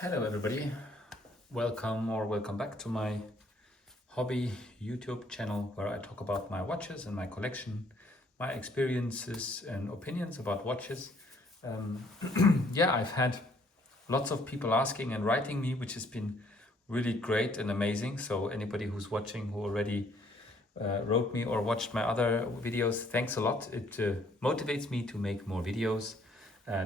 Hello everybody, welcome back to my hobby YouTube channel where I talk about my watches and my collection, my experiences and opinions about watches. Yeah, I've had lots of people asking and writing me, which has been really great and amazing. So anybody who's watching who already wrote me or watched my other videos, thanks a lot. It motivates me to make more videos.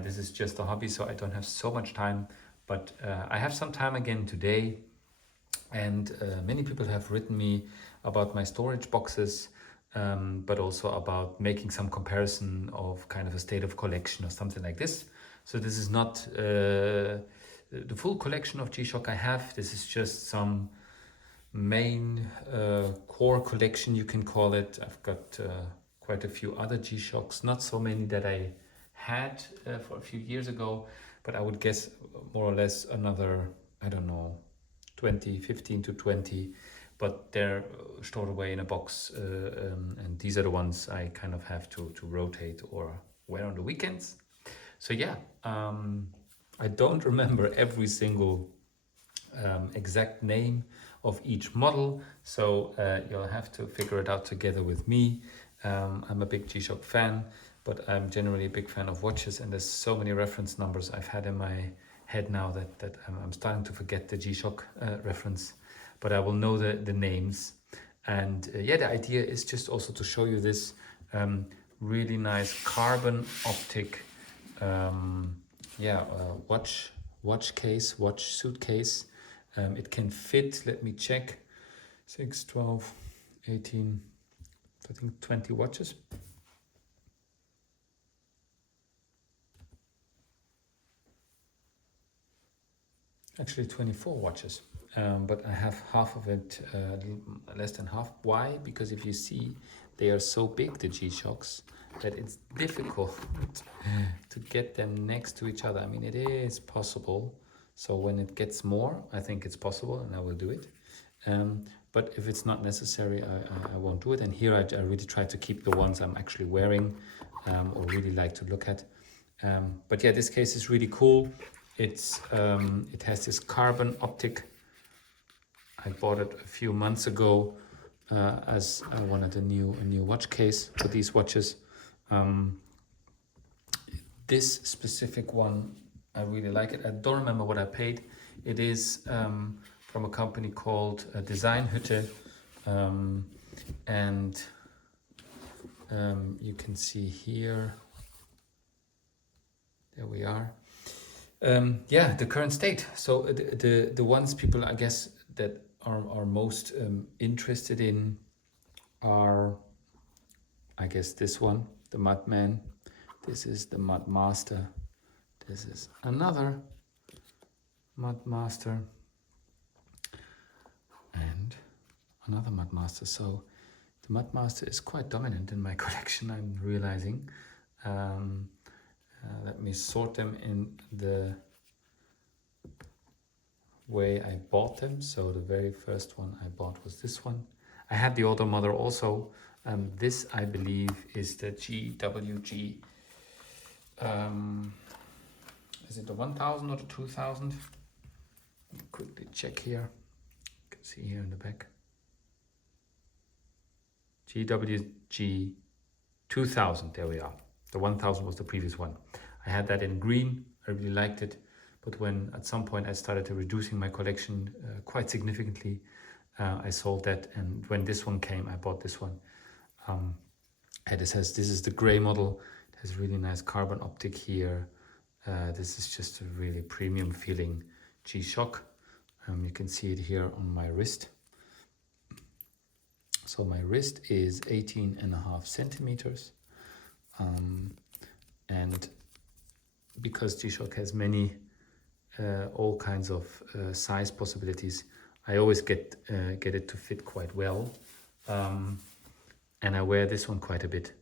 This is just a hobby, so I don't have so much time, but I have some time again today. And many people have written me about my storage boxes, but also about making some comparison of kind of a state of collection or something like this. So this is not the full collection of G-Shock I have. This is just some main core collection, you can call it. I've got quite a few other G-Shocks, not so many that I had for a few years ago, but I would guess more or less another, I don't know, 15 to 20, but they're stored away in a box, and these are the ones I kind of have to rotate or wear on the weekends. So yeah, I don't remember every single exact name of each model, so you'll have to figure it out together with me. I'm a big G-Shock fan, but I'm generally a big fan of watches, and there's so many reference numbers I've had in my head now that I'm starting to forget the G-Shock reference, but I will know the names. And yeah, the idea is just also to show you this really nice carbon optic watch case, watch suitcase. It can fit, let me check, 6, 12, 18, I think 20 watches. Actually 24 watches, but I have half of it, less than half. Why? Because if you see, they are so big, the G-Shocks, that it's difficult to get them next to each other. I mean, it is possible. So when it gets more, I think it's possible and I will do it. But if it's not necessary, I won't do it. And here I really try to keep the ones I'm actually wearing or really like to look at. But yeah, this case is really cool. It has this carbon optic. I bought it a few months ago as I wanted a new watch case for these watches. This specific one, I really like it. I don't remember what I paid. It is from a company called Designhütte, and you can see here. There we are. Yeah, the current state. So the ones people, I guess, that are most interested in are, I guess, this one, the Mudman. This is the Mudmaster. This is another Mudmaster and another Mudmaster. So the Mudmaster is quite dominant in my collection, I'm realizing. Let me sort them in the way I bought them. So the very first one I bought was this one. I had the older model also. This, I believe, is the GWG. Is it the 1000 or the 2000? Let me quickly check here. You can see here in the back. GWG-2000, there we are. The 1000 was the previous one. I had that in green, I really liked it. But when at some point I started to reducing my collection quite significantly, I sold that. And when this one came, I bought this one. And this is the gray model. It has really nice carbon optic here. This is just a really premium feeling G-Shock. You can see it here on my wrist. So my wrist is 18.5 centimeters. And because G-Shock has many all kinds of size possibilities, I always get it to fit quite well, and I wear this one quite a bit,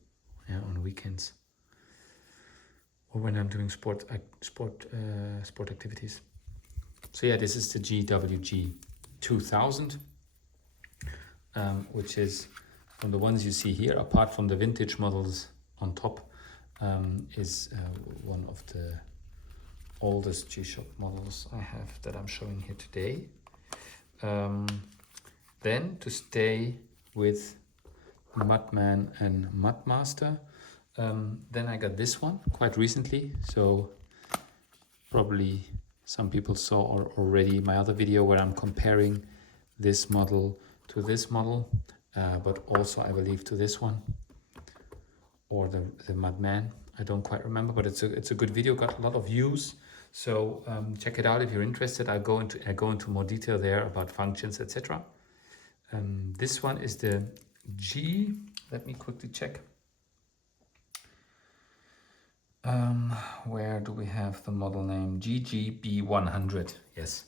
yeah, on weekends or when I'm doing sport activities. So yeah, this is the GWG-2000, which is from the ones you see here, apart from the vintage models on top, is one of the oldest G-Shock models I have that I'm showing here today. Then to stay with Mudman and Mudmaster, then I got this one quite recently. So probably some people saw already my other video where I'm comparing this model to this model, but also I believe to this one, or the Mudman. I don't quite remember, but it's a good video, got a lot of views. So check it out if you're interested. I go into more detail there about functions, etc. This one is the let me quickly check. Where do we have the model name? GG-B100, yes.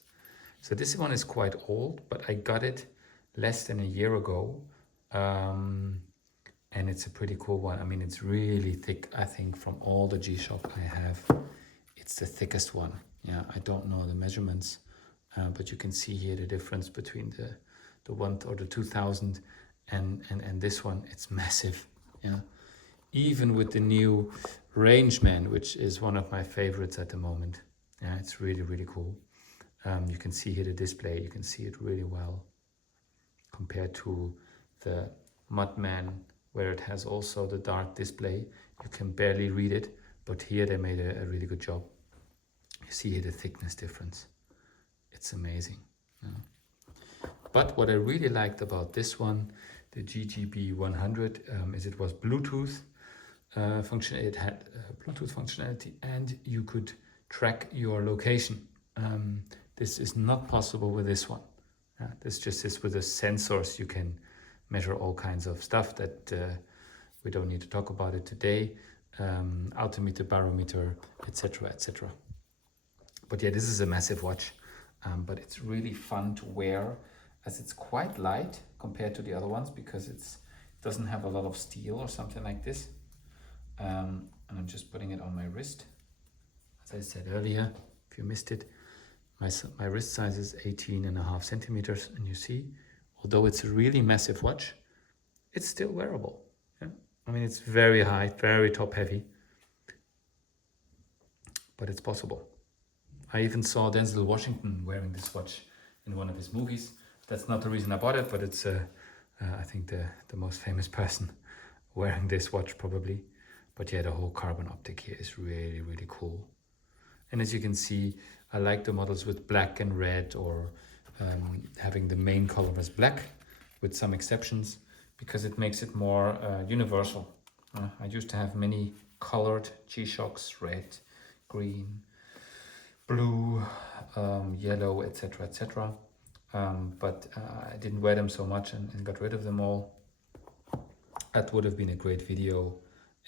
So this one is quite old, but I got it less than a year ago. And it's a pretty cool one. I mean, it's really thick. I think from all the G-Shock I have, it's the thickest one. Yeah, I don't know the measurements, but you can see here the difference between the one or the 2000 and this one. It's massive. Yeah, even with the new Rangeman, which is one of my favorites at the moment. Yeah, it's really, really cool. You can see here the display. You can see it really well compared to the Mudman, where it has also the dark display. You can barely read it, but here they made a really good job. You see here the thickness difference. It's amazing. Yeah. But what I really liked about this one, the GG-B100, is it was Bluetooth function. It had Bluetooth functionality, and you could track your location. This is not possible with this one. This just is with the sensors. You can measure all kinds of stuff that we don't need to talk about it today. Altimeter, barometer, etc., etc. But yeah, this is a massive watch, but it's really fun to wear, as it's quite light compared to the other ones, because it doesn't have a lot of steel or something like this. And I'm just putting it on my wrist. As I said earlier, if you missed it, my wrist size is 18.5 centimeters, and you see, although it's a really massive watch, it's still wearable. Yeah? I mean, it's very high, very top heavy, but it's possible. I even saw Denzel Washington wearing this watch in one of his movies. That's not the reason I bought it, but it's I think the most famous person wearing this watch probably. But yeah, the whole carbon optic here is really, really cool. And as you can see, I like the models with black and red, or having the main color as black, with some exceptions, because it makes it more universal. I used to have many colored G-Shocks, red, green, blue, yellow, etc., etc. But I didn't wear them so much and got rid of them all. That would have been a great video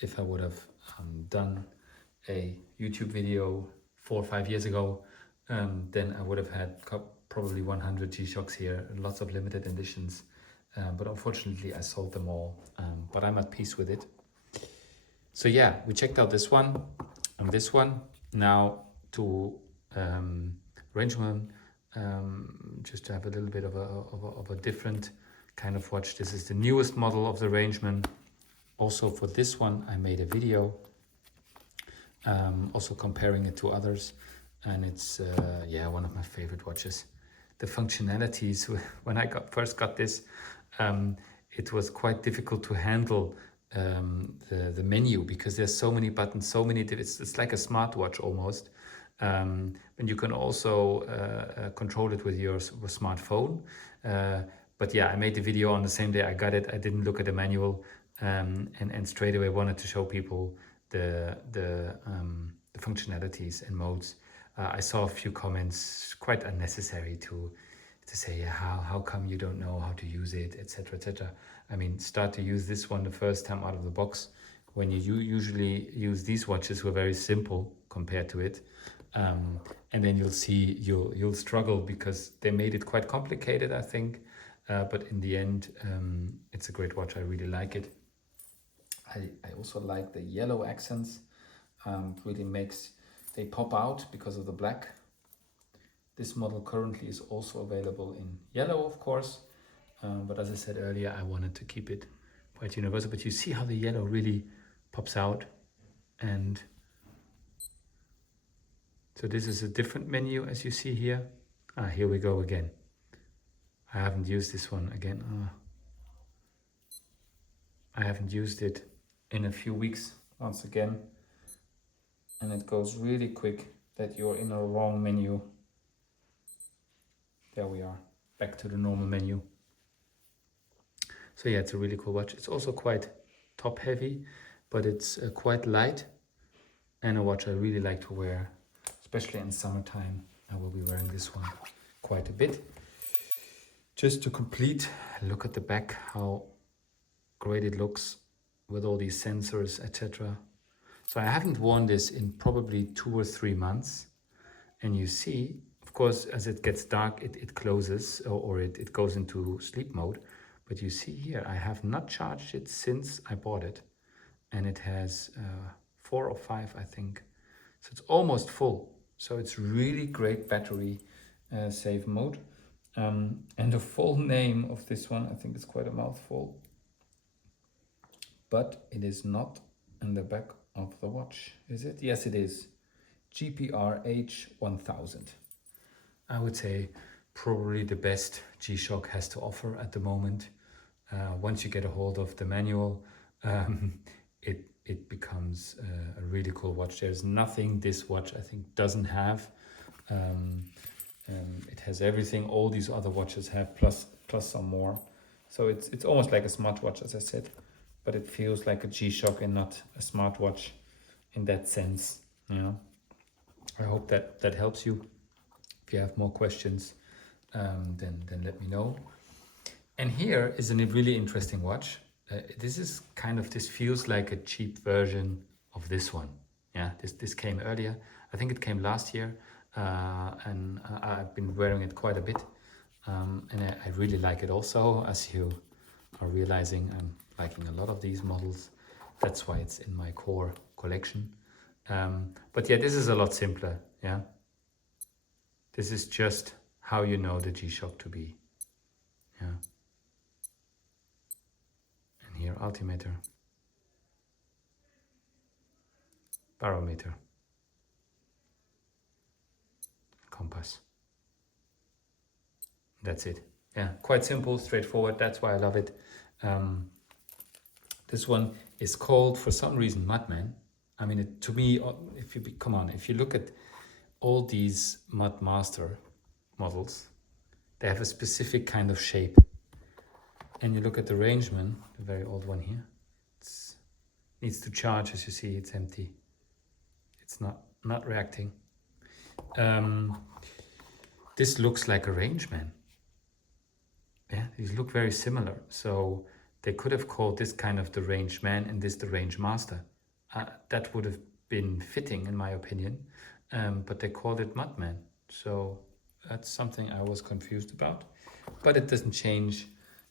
if I would have done a YouTube video 4 or 5 years ago. Then I would have had probably 100 G-Shocks here, lots of limited editions. But unfortunately I sold them all, but I'm at peace with it. So yeah, we checked out this one and this one. Now to Rangeman, just to have a little bit of a different kind of watch. This is the newest model of the Rangeman. Also for this one I made a video, also comparing it to others, and it's yeah, one of my favorite watches. The functionalities, when I first got this, it was quite difficult to handle the menu, because there's so many buttons, so many, it's like a smartwatch almost. And you can also control it with your smartphone. But yeah, I made the video on the same day I got it. I didn't look at the manual, and straight away wanted to show people the functionalities and modes. I saw a few comments, quite unnecessary, to say, how come you don't know how to use it, etc., etc. I mean, start to use this one the first time out of the box. When you usually use these watches, were very simple compared to it. And then you'll see you'll struggle, because they made it quite complicated, I think. But in the end, it's a great watch. I really like it. I also like the yellow accents. Really makes, they pop out because of the black. This model currently is also available in yellow, of course. But as I said earlier, I wanted to keep it quite universal. But you see how the yellow really pops out, and So this is a different menu as you see here. Here we go again. I haven't used this one again. I haven't used it in a few weeks once again. And it goes really quick that you're in a wrong menu. There we are, back to the normal menu. So yeah, it's a really cool watch. It's also quite top heavy, but it's quite light, and a watch I really like to wear, especially in summertime. I will be wearing this one quite a bit. Just to complete, look at the back, how great it looks with all these sensors, etc. So I haven't worn this in probably 2 or 3 months, and you see, of course, as it gets dark, it closes, or it goes into sleep mode. But you see here, I have not charged it since I bought it, and it has 4 or 5, I think. So it's almost full. So it's really great battery save mode. And the full name of this one, I think it's quite a mouthful, but it is not in the back of the watch, is it? Yes, it is. GPR-H1000. I would say probably the best G-Shock has to offer at the moment. Once you get a hold of the manual, it becomes a really cool watch. There's nothing this watch I think doesn't have. It has everything all these other watches have, plus some more. So it's almost like a smartwatch, as I said, but it feels like a G-Shock and not a smartwatch in that sense. You know, I hope that helps you. If you have more questions, then let me know. And here is a really interesting watch. This feels like a cheap version of this one. Yeah, this came earlier. I think it came last year, and I've been wearing it quite a bit. And I really like it also, as you are realizing. I'm liking a lot of these models. That's why it's in my core collection. But yeah, this is a lot simpler. Yeah, this is just how you know the G-Shock to be. Yeah. And here, altimeter, barometer, compass. That's it. Yeah, quite simple, straightforward. That's why I love it. This one is called, for some reason, Mudman. I mean, to me, if you look at all these Mudmaster models, they have a specific kind of shape. And you look at the Rangeman, the very old one here, it needs to charge. As you see, it's empty. It's not reacting. This looks like a Rangeman. Yeah, these look very similar. So they could have called this kind of the Rangeman and this the Rangemaster. That would have been fitting, in my opinion. But they called it Mudman. So that's something I was confused about. But it doesn't change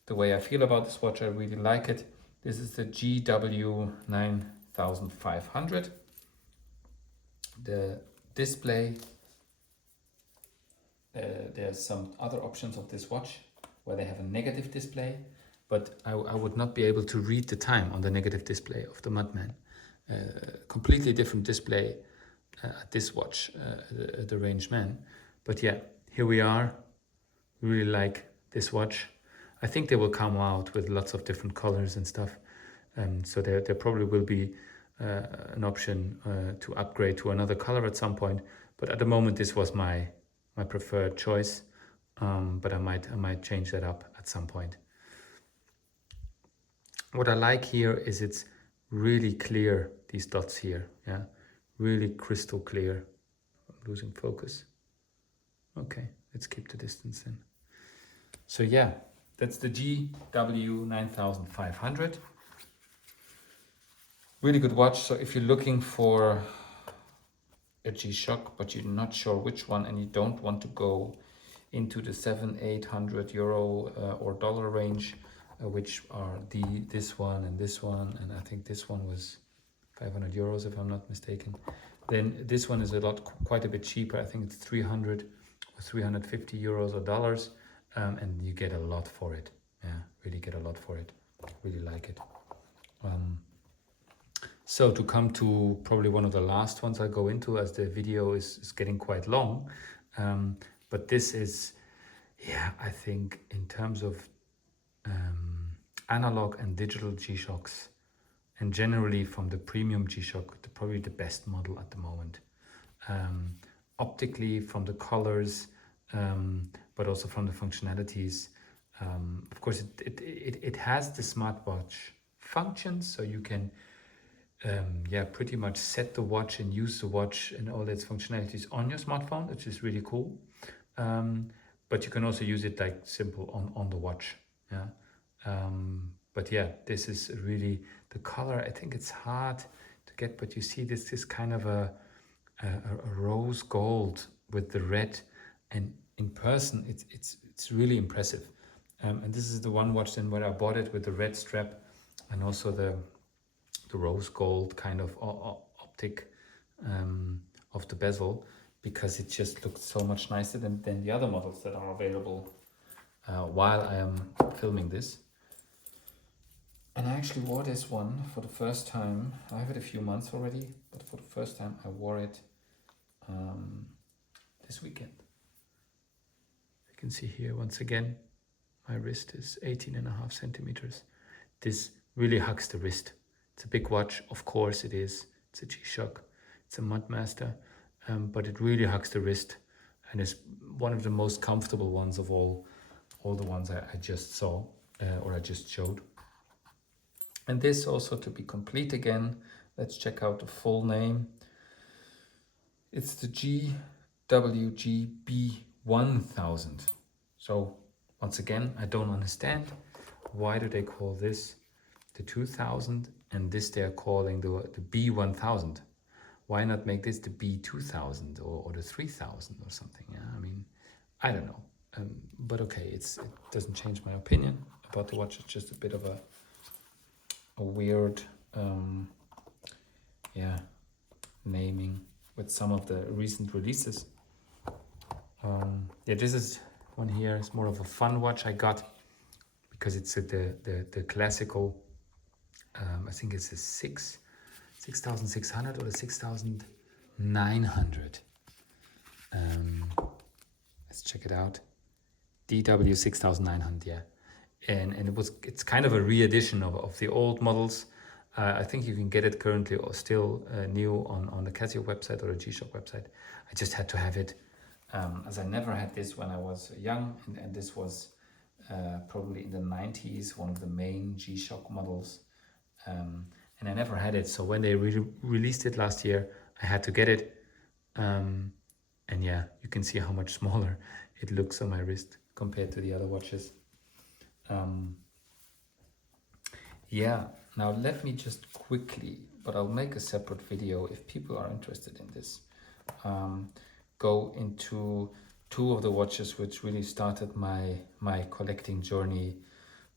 the way I feel about this watch. I really like it. This is the GW-9500. The display, there's some other options of this watch where they have a negative display, but I would not be able to read the time on the negative display of the Mudman. Completely different display at this watch, the Rangeman. But yeah, here we are. Really like this watch. I think they will come out with lots of different colors and stuff. So there probably will be an option to upgrade to another color at some point. But at the moment, this was my preferred choice. But I might change that up at some point. What I like here is it's really clear, these dots here. Yeah, really crystal clear. I'm losing focus. Okay, let's keep the distance then. So yeah, that's the GW-9500. Really good watch. So if you're looking for a G-Shock, but you're not sure which one, and you don't want to go into the 700-800 euro or dollar range, which are this one, and I think this one was 500 euros if I'm not mistaken. Then this one is quite a bit cheaper. I think it's 300 or 350 euros or dollars, and you get a lot for it. Yeah, really get a lot for it. Really like it. So to come to probably one of the last ones I go into, as the video is getting quite long, but this is, yeah, I think in terms of analog and digital G-Shocks, and generally from the premium G-Shock, probably the best model at the moment. Optically, from the colors, but also from the functionalities. Of course, it has the smartwatch functions, so you can pretty much set the watch and use the watch and all its functionalities on your smartphone, which is really cool. But you can also use it like simple on the watch. Yeah. But yeah, this is really the color. I think it's hard to get, but you see this is kind of a rose gold with the red, and in person it's really impressive. And this is the one watch then where I bought it with the red strap and also the rose gold kind of optic of the bezel, because it just looks so much nicer than the other models that are available while I am filming this. And I actually wore this one for the first time. I have it a few months already, but for the first time I wore it this weekend. You can see here once again, my wrist is 18.5 centimeters. This really hugs the wrist. It's a big watch, of course it is. It's a G-Shock, it's a Mudmaster, but it really hugs the wrist, and is one of the most comfortable ones of all the ones I just saw or I just showed. And this also, to be complete again, let's check out the full name. It's the GWG-B1000. So once again, I don't understand, why do they call this the 2000 and this they're calling the B1000? Why not make this the B2000 or the 3000 or something? Yeah, I mean, I don't know. But okay, it doesn't change my opinion about the watch. It's just a bit of a weird naming with some of the recent releases. This is one here. It's more of a fun watch I got because it's the classical. I think it's a 6600 or the 6900. Let's check it out. DW6900, yeah. And it's kind of a re-edition of the old models. I think you can get it currently or still new on the Casio website or the G-Shock website. I just had to have it as I never had this when I was young, and this was probably in the 90s, one of the main G-Shock models. And I never had it, so when they released it last year, I had to get it. And yeah, you can see how much smaller it looks on my wrist compared to the other watches. Now let me just quickly, but I'll make a separate video if people are interested in this, go into two of the watches which really started my collecting journey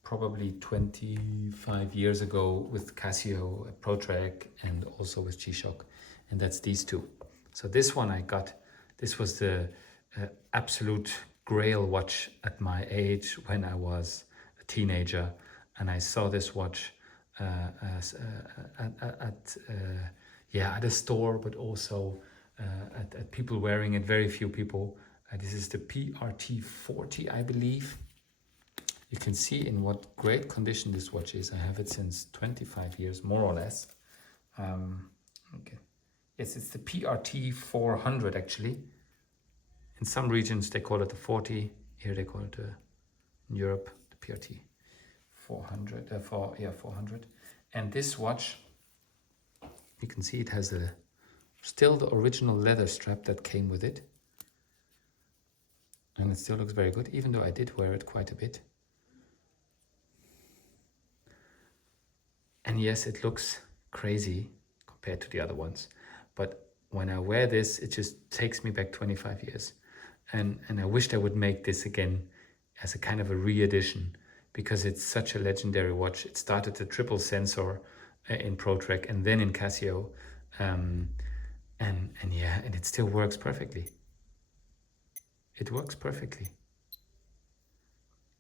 probably 25 years ago with Casio, Protrek, and also with G-Shock, and that's these two. So this one I got, this was the absolute grail watch at my age when I was a teenager, and I saw this watch at a store, but also at people wearing it, very few people. This is the PRT40, I believe. You can see in what great condition this watch is. I have it since 25 years, more or less. Okay. Yes, it's the PRT400 actually. In some regions they call it the 40. Here they call it in Europe the PRT 400. 400. And this watch, you can see it has still the original leather strap that came with it, and it still looks very good, even though I did wear it quite a bit. And yes, it looks crazy compared to the other ones, but when I wear this, it just takes me back 25 years. And I wished I would make this again as a kind of a re-edition, because it's such a legendary watch. It started the triple sensor in Protrek and then in Casio, and it still works perfectly. It works perfectly.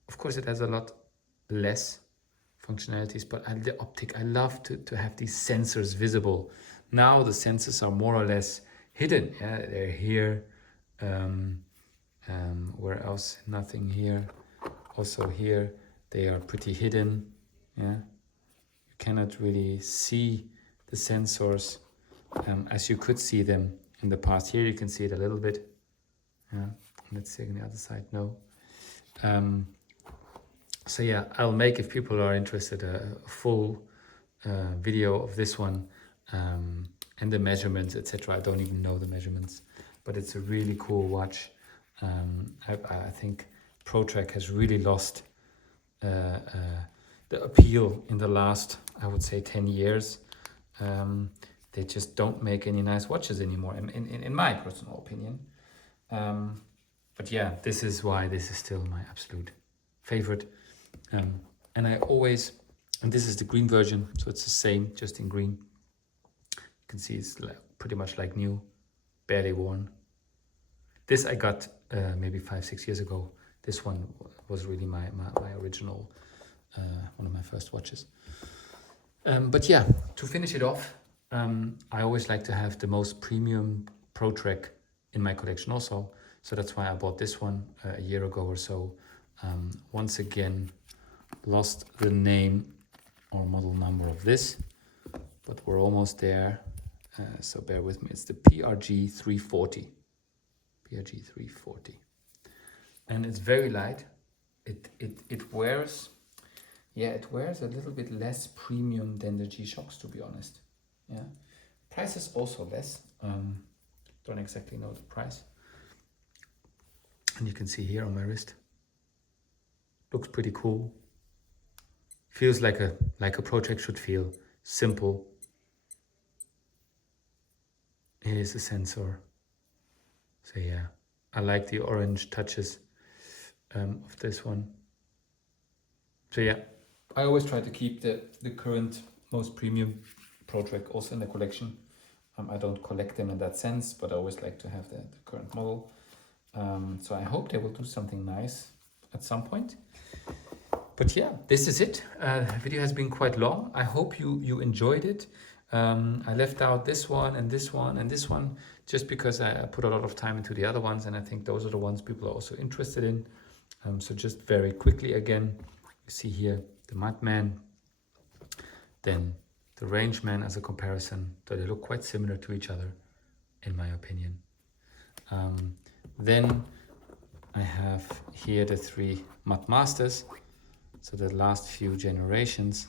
Of course, it has a lot less functionalities, but the optic, I love to have these sensors visible. Now the sensors are more or less hidden. Yeah, they're here. Where else? Nothing here. Also here, they are pretty hidden. Yeah, you cannot really see the sensors as you could see them in the past. Here you can see it a little bit. Yeah, let's see on the other side. No. So yeah, I'll make, if people are interested, a full video of this one and the measurements, etc. I don't even know the measurements, but it's a really cool watch. I think Protrek has really lost the appeal in the last, I would say, 10 years. They just don't make any nice watches anymore, in my personal opinion. But yeah, this is why this is still my absolute favorite. And I always, and this is the green version, so it's the same, just in green. You can see it's pretty much like new, barely worn. This I got maybe 5-6 years ago. This one was really my original, one of my first watches. But yeah, to finish it off, I always like to have the most premium Protrek in my collection also. So that's why I bought this one a year ago or so. Once again, lost the name or model number of this, but we're almost there. So bear with me. It's the PRG-340. PRG-340. And it's very light. It wears, yeah, it wears a little bit less premium than the G-Shocks, to be honest. Yeah, price is also less. Don't exactly know the price. And you can see here on my wrist. Looks pretty cool. Feels like a Protrek should feel. Simple. Here's a sensor. So yeah, I like the orange touches of this one. So yeah, I always try to keep the current most premium Protrek also in the collection. I don't collect them in that sense, but I always like to have the current model. So I hope they will do something nice at some point. But yeah, this is it. The video has been quite long. I hope you enjoyed it. I left out this one and this one and this one just because I put a lot of time into the other ones, and I think those are the ones people are also interested in. So just very quickly again, you see here the Mudman, then the Rangeman as a comparison. So they look quite similar to each other, in my opinion. Then I have here the 3 Mudmasters, so the last few generations.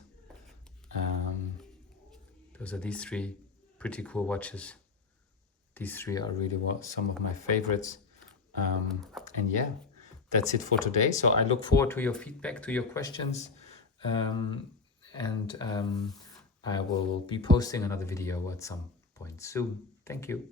Those are these 3 pretty cool watches. These 3 are really some of my favorites. And yeah, that's it for today. So I look forward to your feedback, to your questions. I will be posting another video at some point soon. Thank you.